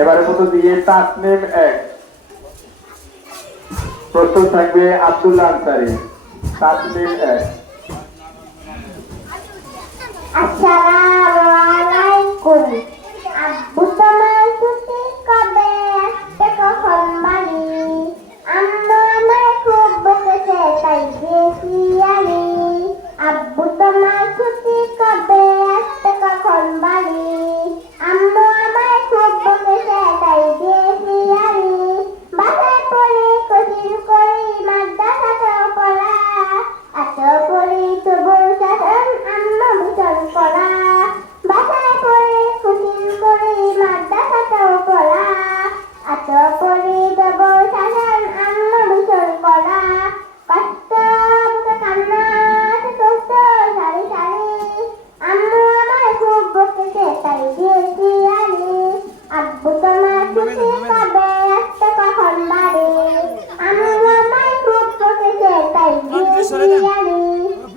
এবারে মতো দিয়ে তাসনিম এক প্রস্তুত থাকবে আব্দুল্লাহ আনসারী। তাসনিম এক। আসসালামু আলাইকুম। আব্বু তোমার ছুটি কবে আসতে কখন বাড়ি? আম্মু আমায় খুব বকেছে তাই গেছি আমি। আব্বু তোমার ছুটি কবে আসতে কখন বাড়ি? আম্মু আমায় খুব বকেছে তাই গেছি আমি। বাসায় পড়ে কোচিং করি মাদ্রাসাতেও পড়া, এত পড়ি তবু শাসন আম্মু ভীষণ করা। বাসায় পড়ে কোচিং করি মাদ্রাসাতেও পড়া, এত পড়ি তবু শাসন আম্মু ভীষণ করা। কষ্ট বুকে কান্না কষ্ট সারি সারি, আম্মু আমায় খুব বকেছে তাই গেছি আমি। আব্বু তোমার ছুটি কবে আসতে কখন বাড়ি? আম্মু আমায় খুব বকেছে তাই গেছি আমি।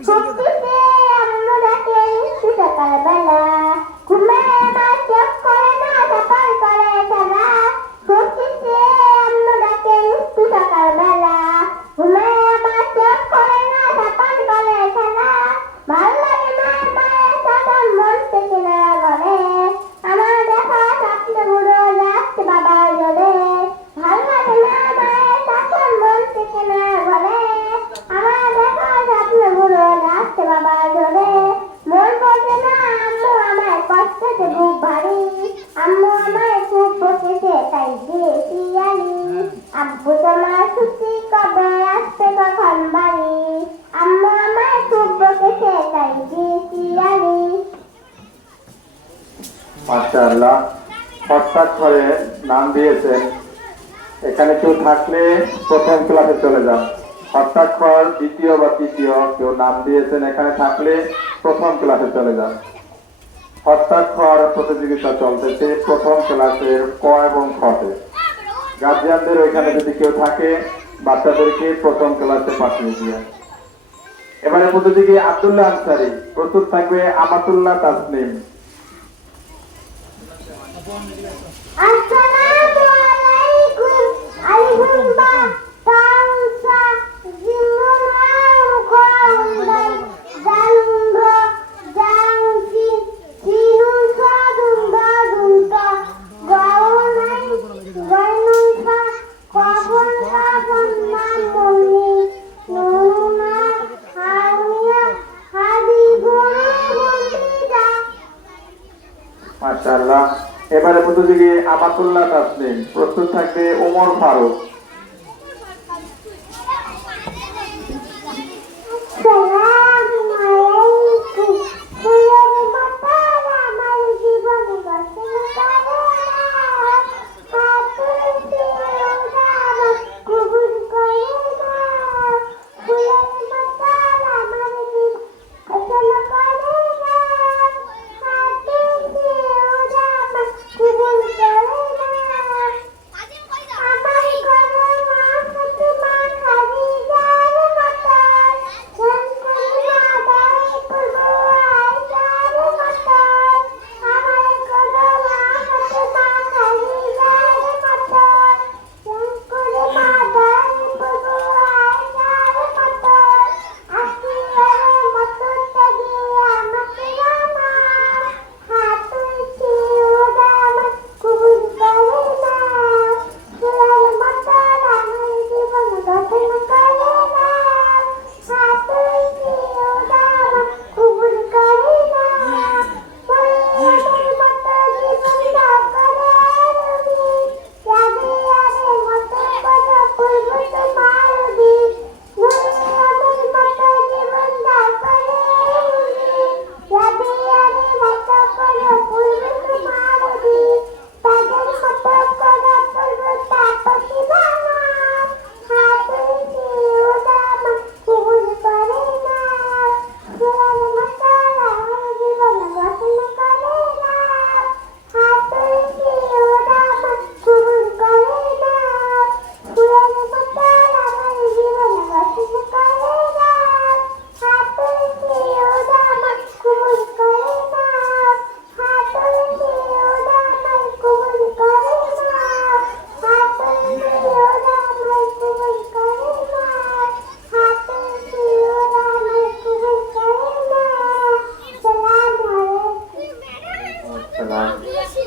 ছুটিতে আম্মু ডাকে একটু সকালবেলা, ঘুমে আমার চোখ করে না সকাল করে খেলা। ছুটিতে আম্মু ডাকে একটু সকালবেলা, ঘুমে আমার চোখ করে না সকাল করে খেলা। ভাল লাগে না মায়ের শাসন মন থেকে না গলে, আমার দেখা স্বপ্নে বুড়ো যাচ্ছে বাবার জলে। ভাল লাগে না মায়ের শাসন মন থেকে না গলে, আমার দেখা স্বপ্নে বুড়ো যাচ্ছে বাবার জলে। মন বলছে না আম্মু আমায় কষ্টতে বুক ভারী, আম্মু আমায় খুব বকেছে তাই গেছি আমি। আব্বু তোমার ছুটি কবে আসতে কখন বাড়ি? আম্মু আমায় খুব বকেছে তাই গেছি আমি। মাশাআল্লাহ, হস্তাক্ষরে নাম দিয়েছেন। এখানে কেউ থাকলে প্রথম ক্লাসে চলে যান। হস্তাক্ষর দ্বিতীয় বা তৃতীয় কেউ নাম দিয়েছেন, এখানে থাকলে প্রথম ক্লাসে চলে যান। হস্তাক্ষর প্রতিযোগিতা চলতেছে প্রথম ক্লাসের ক এবং খতে। গার্জিয়ানদের ওইখানে যদি কেউ থাকে বাচ্চাদেরকে প্রথম ক্লাসে পাঠিয়ে দিয়ে। এবারে প্রতিযোগী আব্দুল্লাহ আনসারী, প্রস্তুত থাকবে আমাতুল্লাহ তাসনিম। আসসালামু আলাইকুম। আলিফুম বা তাও সা জিমুন আও খাউন দাল জালুন রা জাং সিন সিনুন সাদুন দাদুন তা গাউন আই গাইনুন সা কাফুন কাফুন নাম মুনি নুনা হামিয়া হাবিবুনা মুনিদা। মাশাআল্লাহ, এবারে প্রতিযোগী আমাতুল্লাহ তাসনিম, প্রস্তুত থাকবে ওমর ফারুক। আমার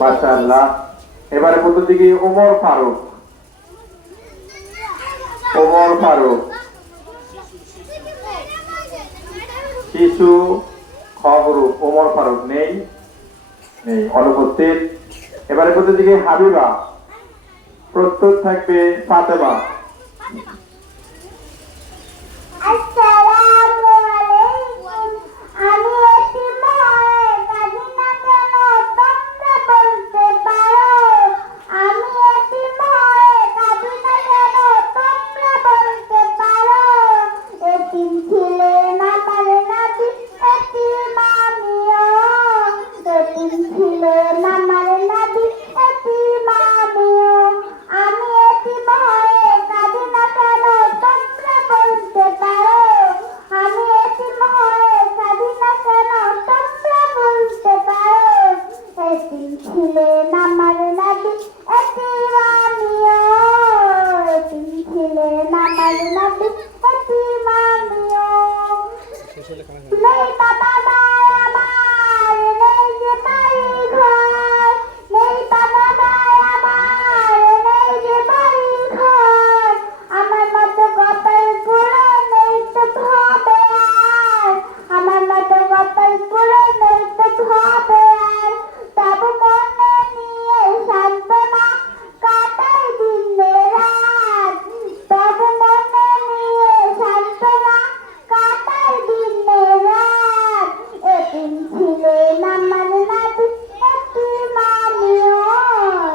মাশাআল্লাহ। এবারে প্রতিযোগী ওমর ফারুক। ওমর ফারুক শিশু খ গ্রুপ। ওমর ফারুক নেই, অনুপস্থিত। এবারে প্রতিযোগী হাবিবা। প্রস্তুত থাকবে ফাতেমা। আসসালামু আলাইকুম। আমি এতিম হয়ে কাঁদি না কেন তোমরা বলতে পারো? আমি এতিম হয়ে কাঁদি না কেন তোমরা বলতে পারো? এতিম ছিলেন আমার নবী, এতিম আমিও। এতিম ছিলেন আমার নবী, এতিম আমিও। আমি এতিম হয়ে কাঁদি না কেন তোমরা বলতে পারো? আমি এতিম হয়ে কাঁদি না কেন তোমরা বলতে পারো? এতিম ছিলেন আমার নবী, এতিম আমিও। এতিম ছিলেন আমার নবী, এতিম আমিও। নেই বাবা মায় আমার, নেই যে বাড়ি ঘর। নেই বাবা মায় আমার, নেই যে বাড়ি ঘর। আমার মতো কপাল পুরো নেই তো ভাবে আর। আমার মতো কপাল পুরো নেই তো ভাবে আর। তবু মনে নিয়ে সান্ত্বনা কাটাই দিন রাত। তবু মনে নিয়ে সান্ত্বনা কাটাই দিন রাত। এতিম ছিলেন আমার নবী, এতিম আমিও।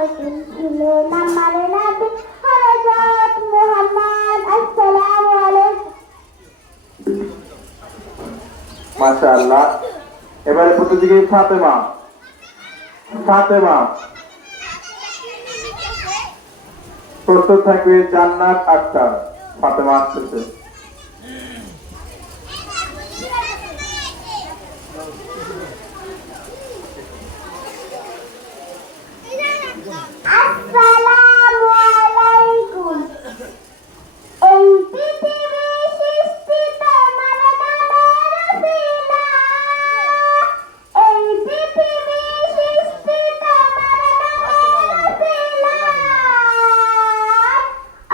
এতিম ছিলেন আমার নবী হযরত মুহাম্মদ। আসসালামু আলাইকুম। মাশাআল্লাহ। এবারে প্রতিযোগী ফাতেমা। ফাতেমা প্রস্তুত থাকবে জান্নাত আক্তার। ফাতেমা আসতেছে। আসসালামু আলাইকুম। এই পৃথিবী সৃষ্টি তোমার নামের উসিলায়। এই পৃথিবী সৃষ্টি তোমার নামের উসিলায়।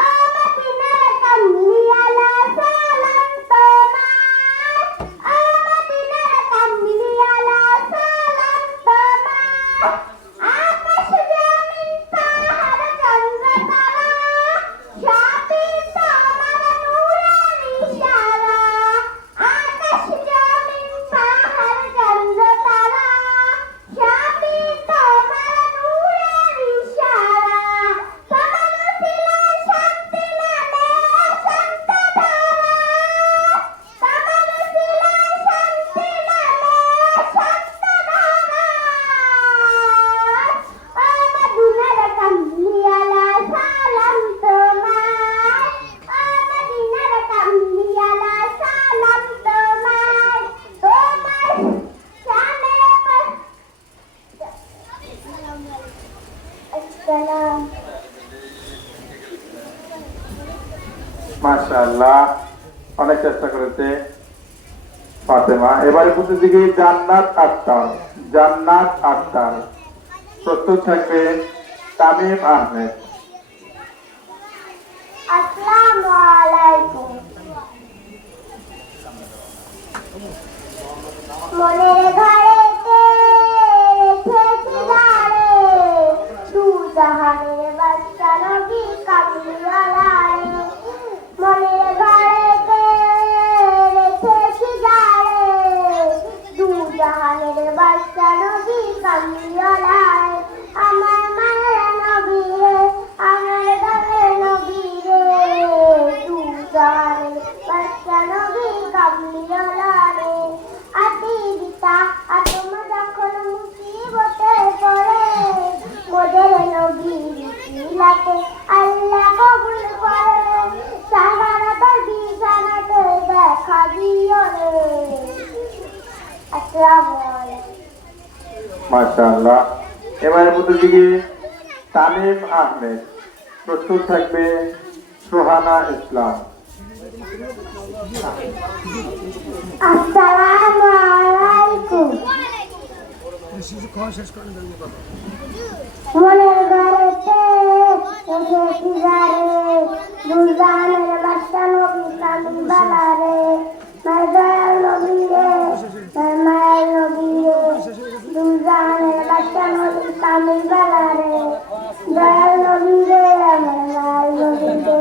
ও মদিনার কামলিওয়ালা সালাম তোমার। ও মদিনার কামলিওয়ালা সালাম তোমার। আকাশ জমিন পাহাড় চন্দ্র তারা সবই তোমার নূরের ইশারা। আকাশ জমিন পাহাড় চন্দ্র তারা সবই তোমার নূরের ইশারা। তোমার উসিলায় শান্তি নামে অশান্ত ধারা। তোমার উসিলায় শান্তি নামে অশান্ত ধারা। ও মদিনার কামলিওয়ালা সালাম তোমার। ও মদিনার কামলিওয়ালা সালাম তোমার। তোমার শানে আসসালাম। মাশাআল্লাহ, অনেক চেষ্টা করেছে ফাতেমা। এবারে প্রতিযোগী জান্নাত আক্তার। জান্নাত আক্তার প্রস্তুত থাকবে তামিম আহমেদ। আসসালামু আলাইকুম। মনের ঘরেতে রেখেছি দাঁড়ে দু জাহানের বাদশা নবী কামলিওয়ালা রে। মনের ঘরেতে রেখেছি দাঁড়ে দু জাহানের বাদশা নবী কামলিওয়ালা রে। আমার মায়ের নবী রে, আমার গানের নবী রে। দু জাহানের বাদশা নবী কামলিওয়ালা রে। আদি পিতা আদম যখন মুসিবতে পড়ে মোদের নবীর উসিলাতে আল্লাহ কবুল করে। সাহারাদের বিছানাতে দেখা দিও রে। আসসালামু আলাইকুম। মাশাআল্লাহ। এবারে প্রতিযোগী তামিম আহমেদ। প্রস্তুত থাকবে সোহানা ইসলাম। আসসালামু আলাইকুম। মনের ঘরেতে এসেছি যারে দুর্গানের বাসা নবী কামিল বালারে মায়ের নবী রে মায়ের নবী রে দুর্গানের বাসা নবী কামিল বালারে দয়াল নবী রে আমার মায়ের নবী রে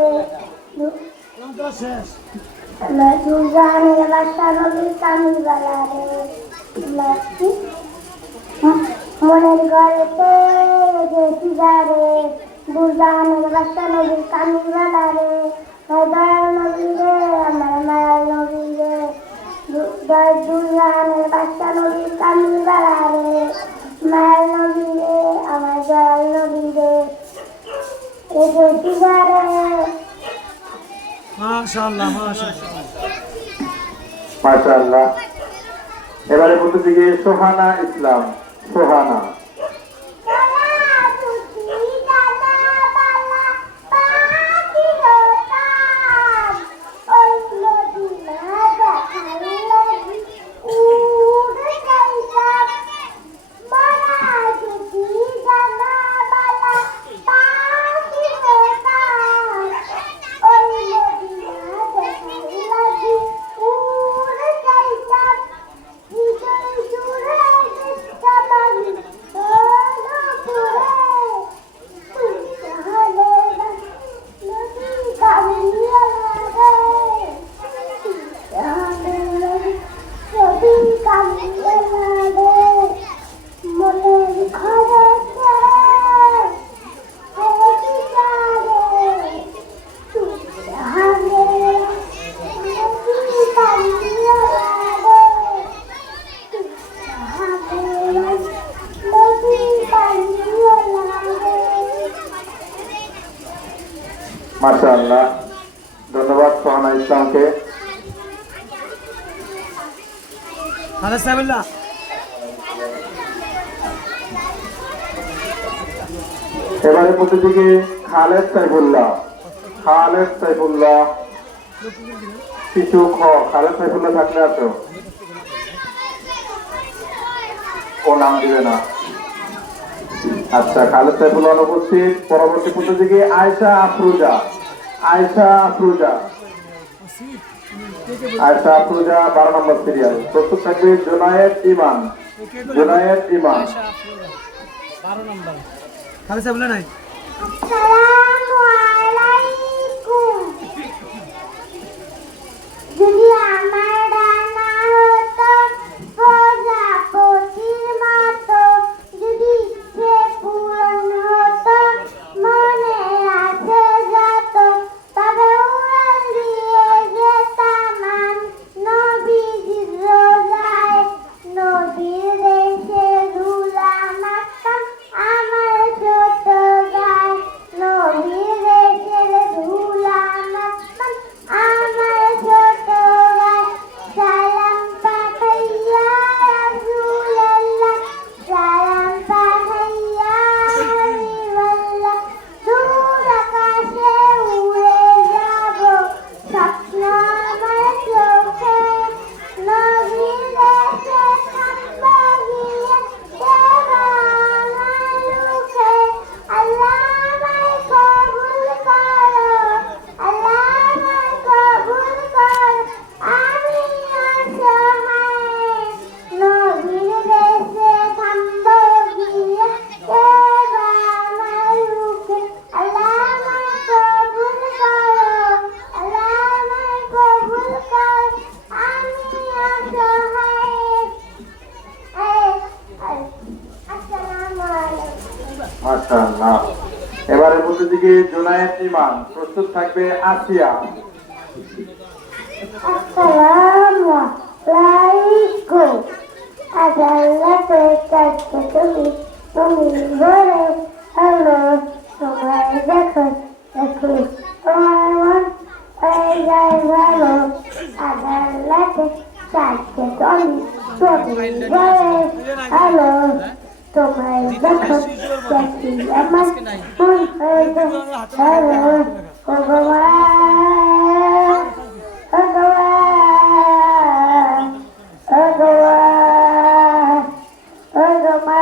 দুর্গানের বাসা নবী কামিল বালারে মনের ঘরেতে গেছি যারে দুর্গানের বাসা নবীর কামিল বালারে দয়াল নবী রে আমার মায়ার নবী রে দুর্গানের বাসা নবীর কামিল বালারে মায়ার নবী রে আমার দয়াল নবী রে গেছি যারে। মাশাআল্লাহ মাশাআল্লাহ মাশাআল্লাহ। এবারে বলতে গিয়ে সোহানা ইসলাম। সোহানা মাশাআল্লাহ। ধন্যবাদ সোহানা ইসলামকে। এবারে প্রতিদিকে খালেদ সাইফুল্লাহ। খালেদ সাইফুল্লাহ কিছু খালেদ সাইফুল্লাহ থাকলে আছো, ও নাম দিবে না। আচ্ছা, খালেদ সাইফুল্লাহ অনুপস্থিত। পরবর্তী প্রতিযোগী আয়েশা আফরোজা। আয়েশা আফরোজা। আয়েশা আফরোজা 12 নম্বর সিরিয়াল। প্রস্তুত থাকবে জুনায়েদ ইমান। জুনায়েদ ইমান 12 নম্বর। খালেদ সাহেব নাই। আসসালামু আলাইকুম। যদি আমার ডানা হতো প্রজাপতির মতো, যদি ইচ্ছে পূরণ হতো মনে আছে যত, তবে উড়াল দিয়ে যেতাম আমি নবীজির রোজায়, নবীর দেশে ধুলা মাখতাম আমার ছোট গায়ে, নবীর দেশের ধুলা মাখতাম আমার ছোট গায়ে। সালাম পাঠাইয়া রাসূলুল্লাহ, সালাম পাঠাইয়া হাবিবাল্লাহ, দূর আকাশে উড়ে যাব স্বপ্ন আমার চোখে, নবীর দেশে থাকব গিয়ে দেব আমার রুখে। আল্লাহ আমায় কবুল করো, আল্লাহ আমায় কবুল করো, আমি অসহায়, নবীর দেশে থাকব গিয়ে দেব আমার রুখে। আল্লাহ আমায় কবুল করো, আল্লাহ আমায় কবুল করো, আমি অসহায়। আসসালামু আলাইকুম। মাশাআল্লাহ। এবারে প্রতিযোগী জুনায়েদ ইমান। প্রস্তুত থাকবে আসিয়া। আসসালামু আলাইকুম। আজ আল্লাহ পেয়েছে তুমি, তুমি ঘরে হলো তোমার দেখো দেখো তোমার মন হয়ে যায় ভালো। আজ আল্লাহ চাইছে তুমি, তুমি ঘরে হলো তোমার দেখো দেখি আমার মন হয়ে যায় ভালো। ভগবান ভগবান ভগবান ভগবান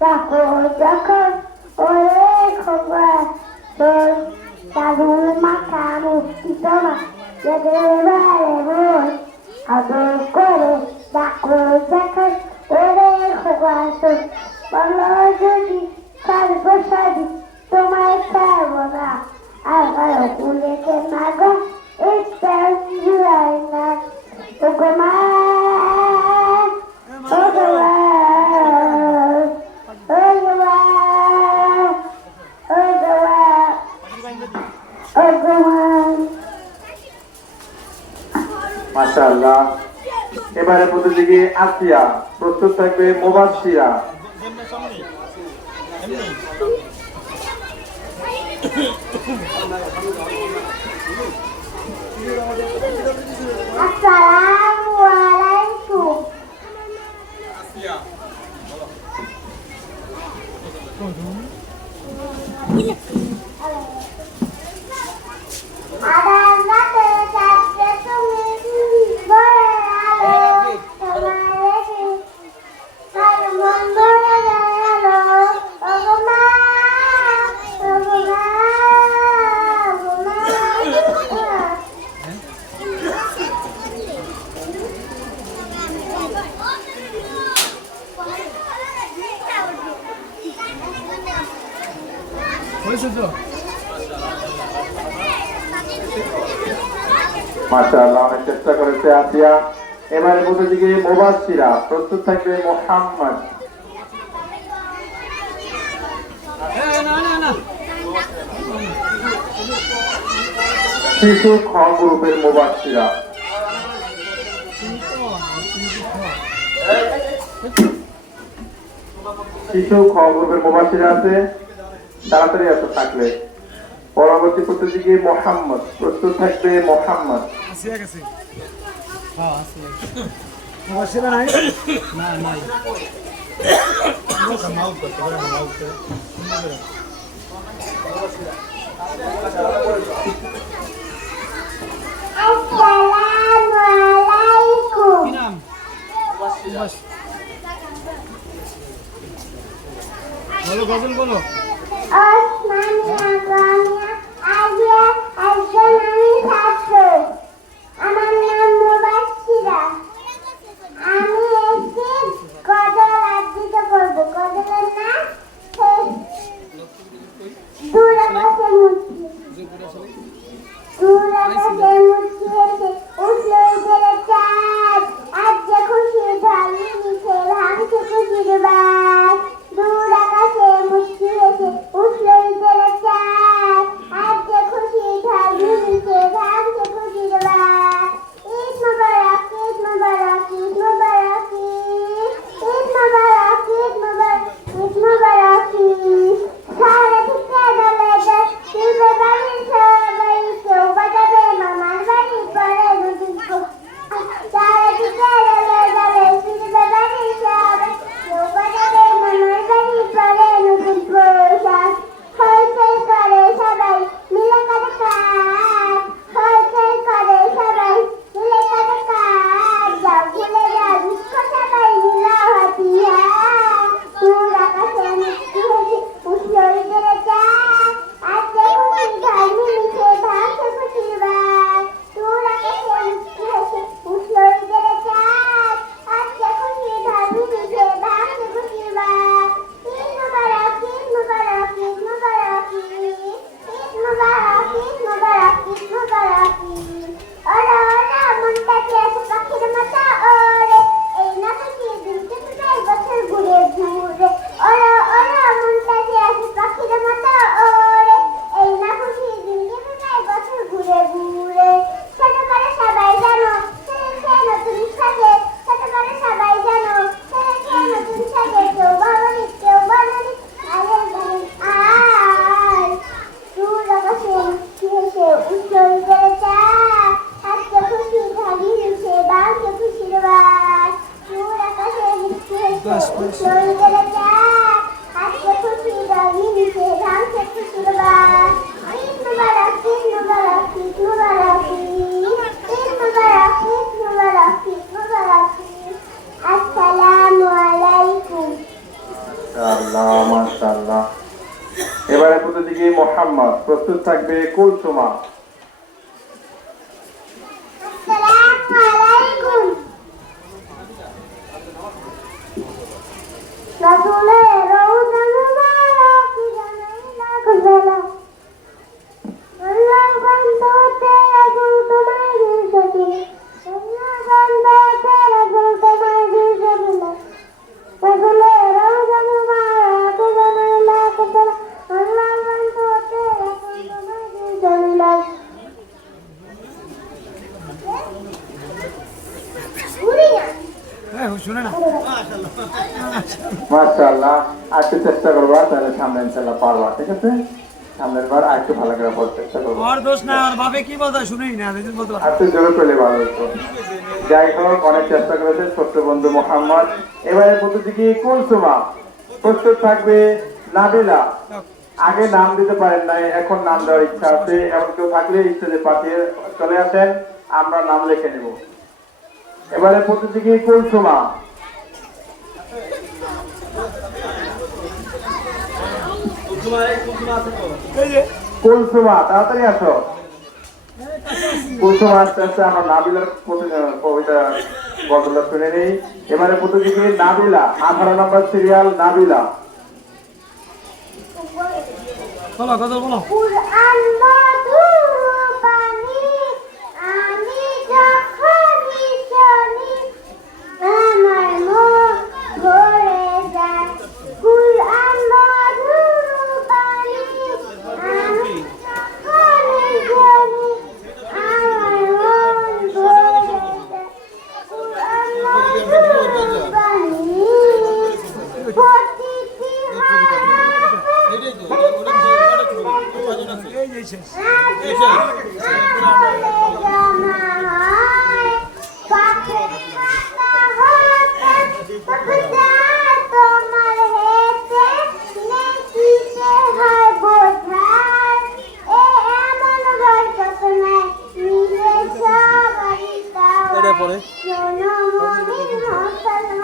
দেখো যখন ওরে খোকা তোর দাদুর মাথা মুক্তি তোমা একেবারে বই আদর করে দেখো যখন ওরে খোকা তোর বলো যদি সর্বসাদী তোমায় ছাড়বো না আর কারো কুলেকে না গো একটা জুড়াই না ও গো মা ও গো মা ও গো মা ও গো মা ও গো মা মাশাআল্লাহ। এবারে প্রতিযোগী আসিয়া, প্রস্তুত থাকবে মুবাশশিরা। আসসালামু আলাইকুম আদার রাতে চাঁদকে তুমি ভরে আলো তোমার রেখে আর মন ভরে গেল ও গো মা ও গো মা ও গো মা হয়েছে তো মাশাআল্লাহ, অনেক চেষ্টা করেছে আসিয়া। এবারে প্রতিযোগী মুবাশশিরা, প্রস্তুত থাকবে মুহাম্মদ। না না না শিশু খ গ্রুপের মুবাশশিরা। শিশু খ গ্রুপের মুবাশশিরা আছে, তাড়াতাড়ি আসো থাকলে। পরবর্তী প্রতিযোগী মোহাম্মদ, প্রস্তুত থাকবে মোহাম্মদ। আসিয়া গেছে হ্যাঁ আসিয়া মুবাশশিরা নাই না নাই মাউট করতে পারে না মাউট করে আসসালামু আলাইকুম কি নাম বলো গজল বলো ওসমানিয়া গামিয়া আজিয়া একজন আমি ছাত্র আমার নাম মুবাশশিরা আমি এসে গজল আবৃত্তি করবো গজলের নাম দূর আকাশে মুক্তি দূর আকাশে মুক্তি এসে উঠলো উপরে চাঁদ আজ যে খুশি ঢালি নিচে ভাঙছে খুশির বাস দূর আকাশে মুক্তি এসে মাশাআল্লাহ মাশাআল্লাহ। এবারে প্রতিযোগী মোহাম্মদ, প্রস্তুত থাকবে কুলসুমা। আসসালামু আলাইকুম। রাসূলের রওজা মুবারক জানাইলা কুরবালা। আল্লাহর বান্দাতে রাসূল তোমায় দিয়েছেন। আল্লাহর বান্দাতে রাসূল তোমায় দিয়েছেন। রাসূলের রওজা মুবারক জানাইলা কুরবালা। আল্লাহর বান্দাতে রাসূল তোমায় দিয়েছেন। শুনে না মাশাআল্লাহ, আরেকটু চেষ্টা করবা, তাহলে সামনে ইনশাআল্লাহ পারবা। ঠিক আছে, সামনের বার আরেকটু ভালো করে পড়তে চেষ্টা করবো। আর দোষ না, আর ভাবে কি বলতে হয় শুনেই না, দেখুন বলতে পারে। আর তুই জোরে পেলে ভালো হতো। যাই হোক, অনেক চেষ্টা করেছে ছোট্ট বন্ধু মোহাম্মদ। এবারে প্রতিযোগী কুলসুমা, প্রস্তুত থাকবে নাবিলা। আগে নাম দিতে পারেন নাই, এখন নাম দেওয়ার ইচ্ছা আছে। এমন কেউ থাকলে স্টেজে পাঠিয়ে চলে আসেন, আমরা নাম লিখে নেব। এবারে প্রতিযোগী কুলসুমা। এই যে কুলসুমা, তাড়াতাড়ি আসো। কুলসুমা আস্তে আস্তে আমরা নাবিলার কবিতা গল্পটা শুনে নেই। এবারে প্রতিযোগী নাবিলা, 18 নম্বর সিরিয়াল নাবিলা। বলো কথা বলো। কুরআন মধুর বাণী, আমি যখনই শুনি আমার মন ভরে যায়। কুরআন মধুর বাণী, আমি যখনই শুনি আমার মন ভরে যায়। কুরআন মধুর বাণী, প্রতিটি এই যে শেষ।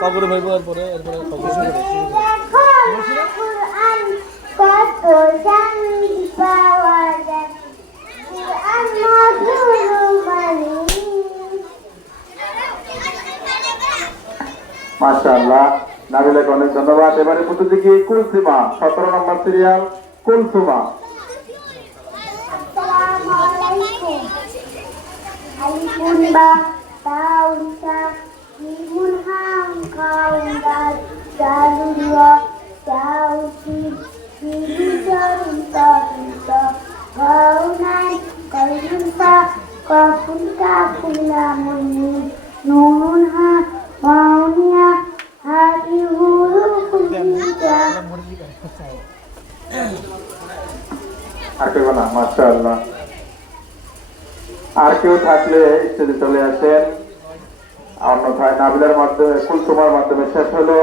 কাপড়ে ভাইবো এরপরে কত জানি পাওয়া যায় কুরআন মধুর বাণী। মাশাআল্লাহ, নাবিলাকে অনেক ধন্যবাদ। এবারে প্রতিযোগী কুলসুমা, 17 নম্বর সিরিয়াল কুলসুমা। আসসালামু আলাইকুম। আলিফুন বা তাউন সা মিমুন হাম খাউন দাল দালুন ওয়া তাউসিন মিমুন জারুন তাউন তা গাউনাই কালুন সা কাফুন কাফুন লামুন নুন নুন হা মাউনিয়া হাদি হুরুফুন হিজা। আর কেউ না? মাশাআল্লাহ। আর কেউ থাকলে স্টেজে চলে আসেন, অন্যথায় নাবিলার মাধ্যমে, কুলসুমার মাধ্যমে শেষ হলো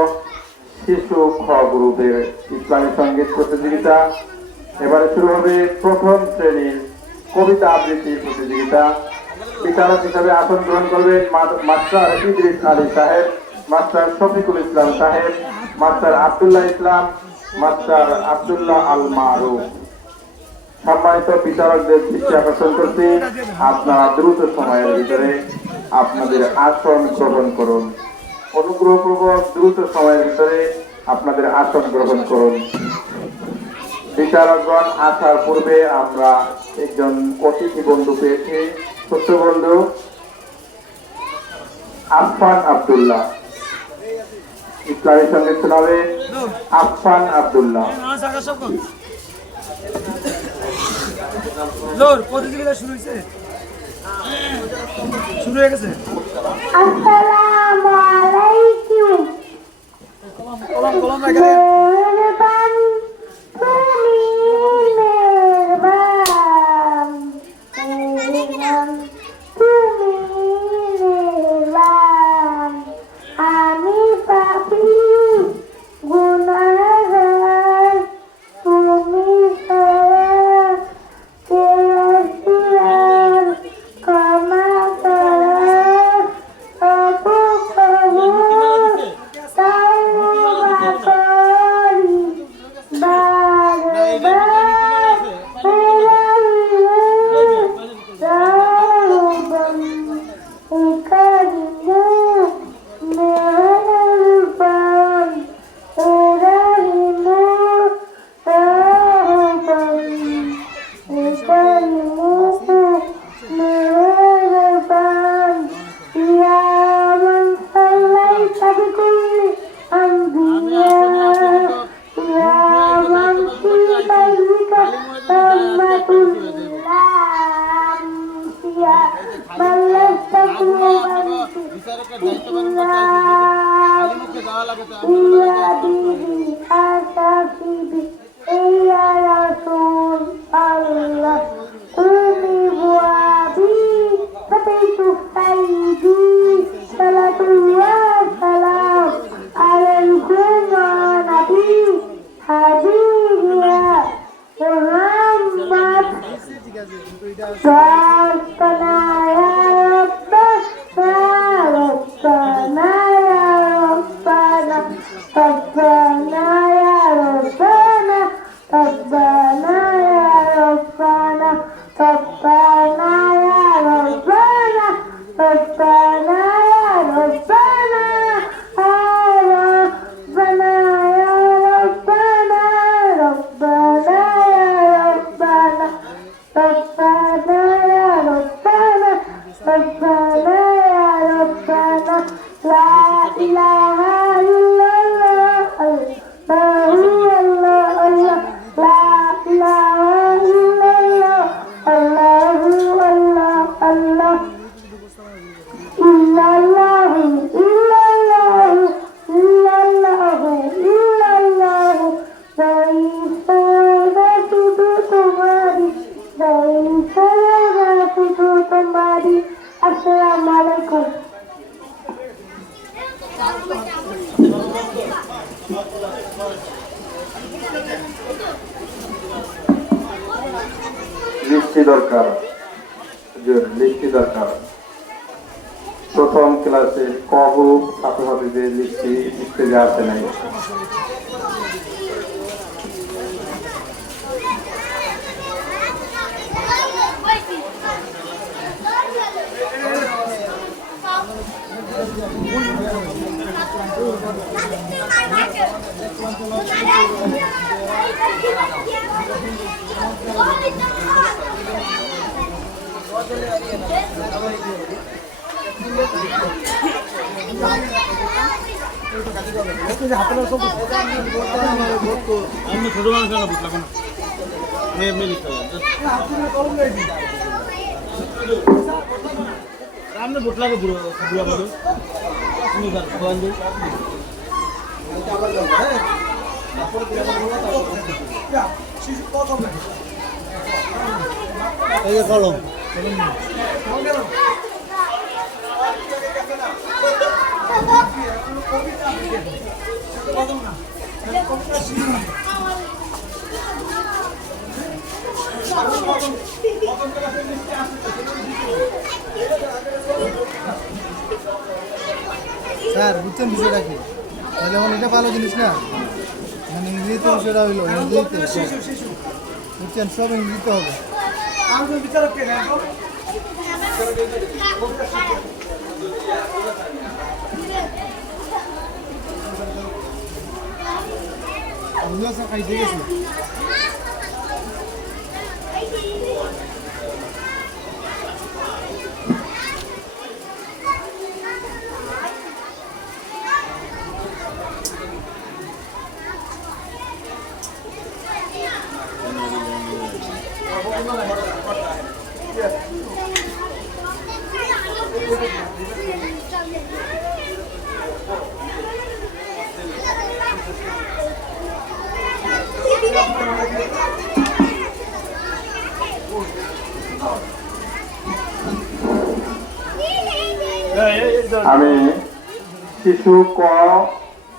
শিশু খ গ্রুপের ইসলামী সঙ্গীত প্রতিযোগিতা। এবারে শুরু হবে প্রথম শ্রেণীর কবিতা আবৃত্তি প্রতিযোগিতা। বিচারক হিসাবে আসন গ্রহণ করবেন মাস্টার ইদ্রিস আলী সাহেব, মাস্টার শফিকুল ইসলাম সাহেব, মাস্টার আব্দুল্লাহ ইসলাম, মাস্টার আব্দুল্লাহ আল মারুফ। সম্মানিত বিচারকদের দৃষ্টি আকর্ষণ করছি, আপনারা দ্রুত সময়ের ভিতরে আপনাদের আসন গ্রহণ করুন। অনুগ্রহপূর্বক দ্রুত সময়ের ভিতরে আপনাদের আসন গ্রহণ করুন। বিচারকগণ আসার পূর্বে আমরা একজন অতিথি বন্ধু পেয়েছি, ছোট্ট বন্ধু আফফান আব্দুল্লাহ। ইসলামী সঙ্গীত শোনাবে আফফান আব্দুল্লাহ। প্রতিযোগিতা শুরু হয়েছে, শুরু হয়ে গেছে। আসসালামু আলাইকুম। কলম কলম এখানে মেহরবান তুমি মেহরবান, মেহরবান তুমি মেহরবান। আমি পাপী গুনাহগার, তুমি ছাড়া কে আসিয়ার ক্ষমা করার অপকর্ম তাওবা করি। ইসলাম সিয়া মাল্লাস্তাকুবান ইয়া বিবি আসাফিবি ইয়া রাসূল আল্লাহ তুমি বুয়াবি ফাতাইতু সাইদি সালাতুল্লাহ সালাম আলাইকুম নবী হাবিবিয়া মুহাম্মদ ربنا يا ربنا ربنا يا ربنا ربنا يا ربنا ربنا يا ربنا ربنا يا ربنا ربنا يا ربنا ربنا يا ربنا ربنا يا ربنا ربنا يا ربنا ربنا يا ربنا لا إله إلا الله الله الله لا إله إلا الله الله الله إلا الله إلا الله إلا الله إلا الله ليس तुम्हारी अस्सलाम वालेकुम লিস্টি দরকার লিস্টি দরকার প্রথম ক্লাসে কহু ছাত্রছাত্রীদের লিস্টি স্টেজে আসে নাই ছোট মানুষ না বুঝলাম না এমনি লিখতে আপনি ভোট লাগে বুড়া মানুষ এই যে কলম স্যার বুঝছেন বিষয়টা কি তাহলে এখন এটা ভালো জিনিস না মানে ইংরেজিতে বিষয়টা হইলো ইংরেজিতে বুঝছেন সব ইংরেজিতে হবে আমিও স্যার খাইতে গেছি আমি শিশু ক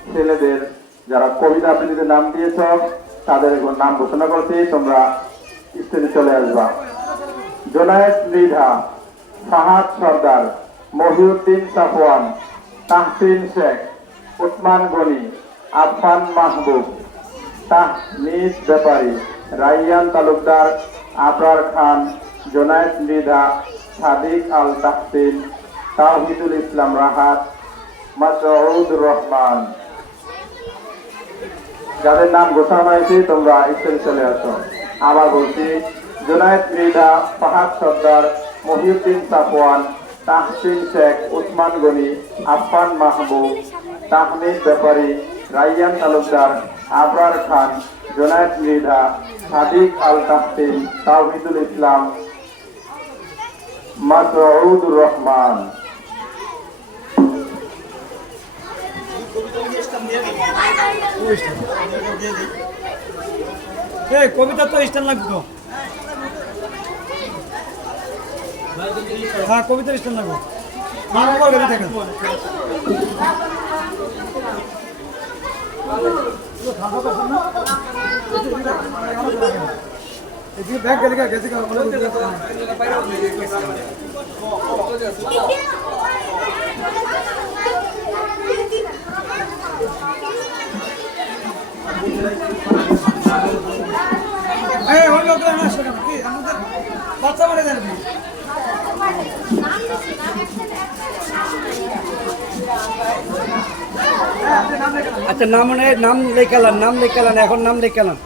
ছেলেদের যারা কবিতা আবৃত্তিতে নাম দিয়েছ তাদের এখন নাম ঘোষণা করছি তোমরা স্টেজে চলে আসবা জোনায়েদ মৃধা ফাহাদ সর্দার মহিউদ্দিন সাফওয়ান তাহসিন শেখ উসমান গনি আফফান মাহবুব তাহমিদ ব্যাপারী রাইয়ান তালুকদার আবরার খান জোনায়েদ মৃধা সাদিক আল তাহসিন তাওহিদুল ইসলাম রাহাত মাসউদুর রহমান যাদের নাম ঘোষণা হয়েছে তোমরা স্টেজে চলে আসো আবার বলছি জোনায়েদ মৃধা ফাহাদ সর্দার মহিউদ্দিন সাফওয়ান তাহসিন শেখ উসমান গনি আফফান মাহবুব তাহমিদ ব্যাপারী রাইয়ান তালুকদার আবরার খান জোনায়েদ মৃধা, সাদিক আল তাহসিন, তাওহিদুল ইসলাম, মাসউদুর রহমান। কবিতা তো স্ট্যান্ড লাগতো। হ্যাঁ কবিতার স্ট্যান্ড লাগবে। ব্যাগ গেলে গেছে বাচ্চা মারে দেন আচ্ছা নাম লেখালাম এখন নাম লেখালাম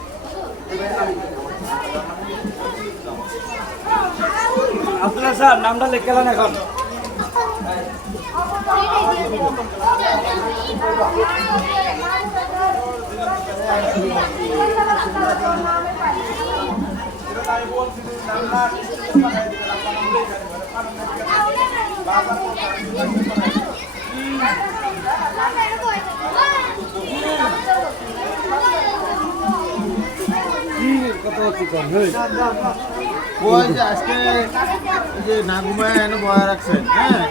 আপনারা স্যার নামটা লেখালাম এখন ওই যে আজকে যে না ঘুমায় এনে বয়া রাখছেন, হ্যাঁ